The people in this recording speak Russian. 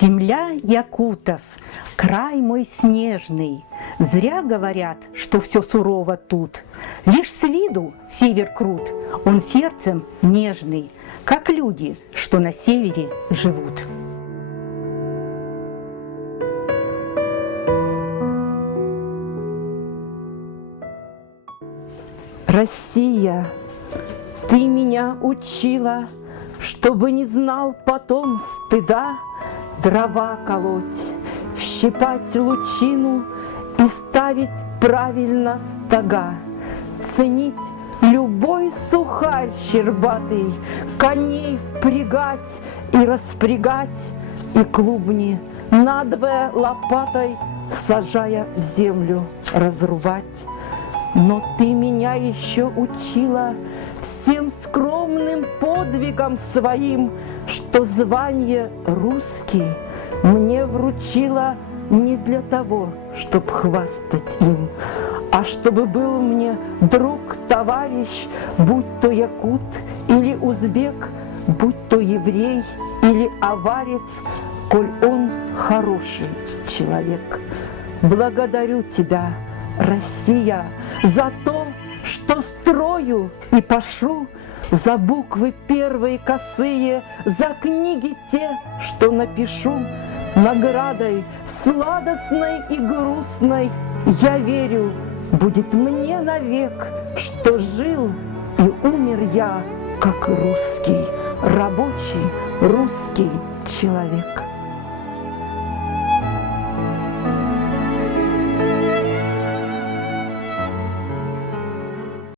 Земля якутов, край мой снежный, зря говорят, что все сурово тут. Лишь с виду север крут, он сердцем нежный, как люди, что на севере живут. Россия, ты меня учила, чтобы не знал потом стыда, дрова колоть, щипать лучину и ставить правильно стога, ценить любой сухарь щербатый, коней впрягать и распрягать, и клубни надвое лопатой, сажая в землю, разрубать. Но ты меня еще учила всем скромным подвигам своим, что звание русский мне вручила не для того, чтоб хвастать им, а чтобы был мне друг, товарищ, будь то якут или узбек, будь то еврей или аварец, коль он хороший человек. Благодарю тебя, Россия, за то, что строю и пошу, за буквы первые косые, за книги те, что напишу, наградой сладостной и грустной, я верю, будет мне навек, что жил и умер я, как русский, рабочий русский человек.